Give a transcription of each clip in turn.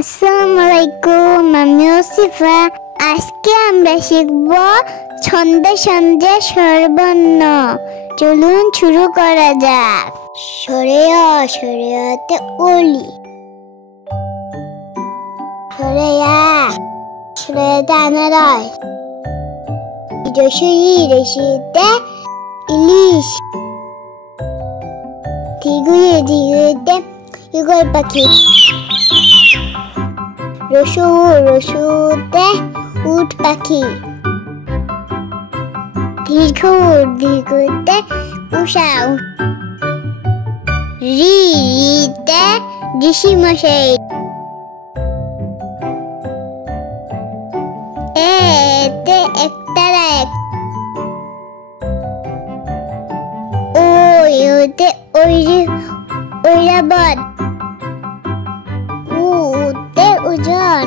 আসসালামু আলাইকুম, আমি ওসিফা। আজকে আমরা শিখব ছন্দে ছন্দে স্বরবর্ণ। চলুন শুরু করা যাক। সরে অ সরেতে ওলি, সরে আ সরেতে আনারস, রসিতে ইলিশ, ধীরে ধীরেতে ইগল পাখি, রসুতে উট পাখি, দীর্ঘতে উষা, রিতে ঋষি মশাই, এতে একতারা এক, ওতে ঐরাবত, উতে ওজন,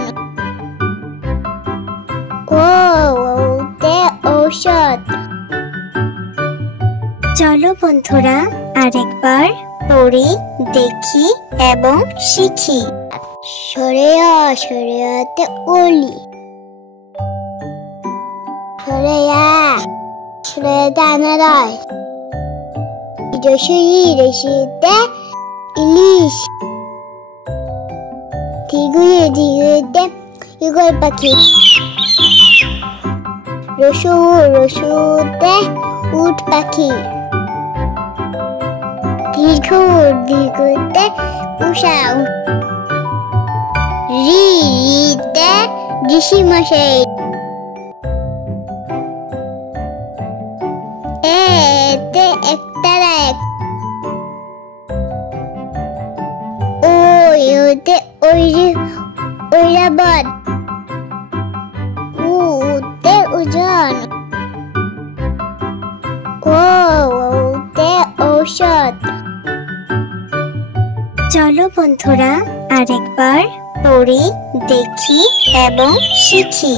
ওতে ঔষধ। চলো বন্ধুরা আরেকবার পড়ি, দেখি এবং শিখি। সরে অ সরেতে ওলি, সরে আ সরেতে আনারস, রসিতে ইলিশ, ধীরে ধীরেতে ইগল পাখি, রসুতে উট পাখি, দীর্ঘতে উষা, রিতে ঋষি মশাই, এতে একতারা এক, ওতে ঐরাবত, উতে ওজন, ওতে ঔষধ। চলো বন্ধুরা আরেকবার পড়ি, দেখি এবং শিখি।